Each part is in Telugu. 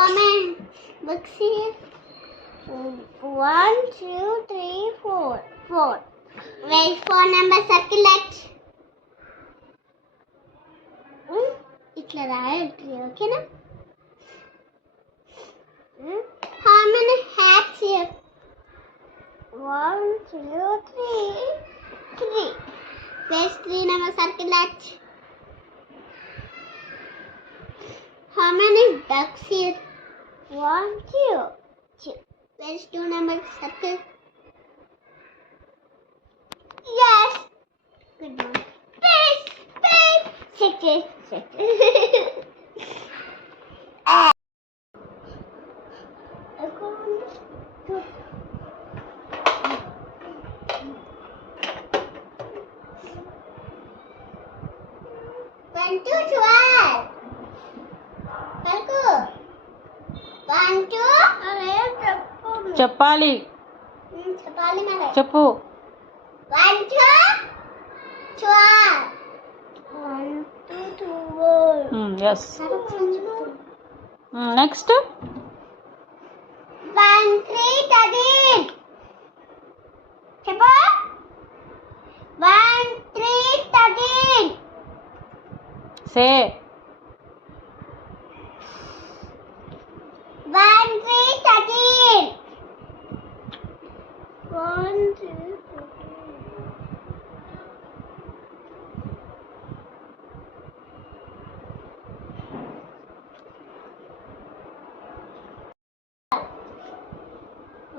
Comment. Look, see. One, two, three, four. Four. Wait, four number circle it. Hmm? ఇట్లా రాయట్రీ ఓకేనా how many hats here one two three three place three number circle H how many ducks here one, two, two. Where's two number circle? Yes. Good one. Fish, fish. Six, six, six. ah. Two. చెప్పాలి చెప్పు. Yes next One, three, thirteen. చెప్పు. సే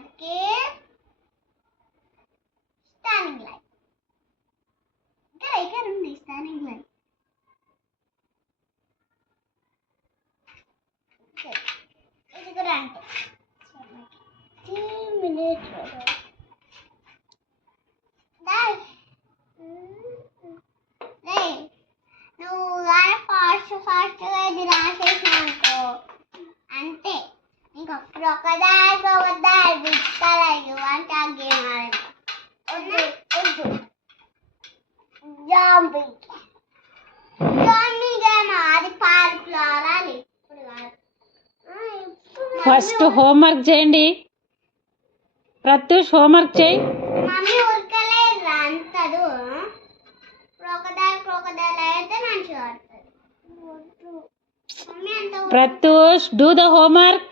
సర్కిల్ స్టాండింగ్ లైన్ ఇక్కడ ఇక్కడ ఉంది స్టాండింగ్ లైన్ ఇది కూడా అంటే మినిట్ నువ్వు కానీ ఫాస్ట్ ఫాస్ట్గా ఇది రాసేసినానుకో అంతే ఇంకొకరు ఒకదానికి ఒకదారి ఫస్ట్ హోంవర్క్ చేయండి. ప్రత్యూష్ హోంవర్క్ చేయి. Pratyush do the homework.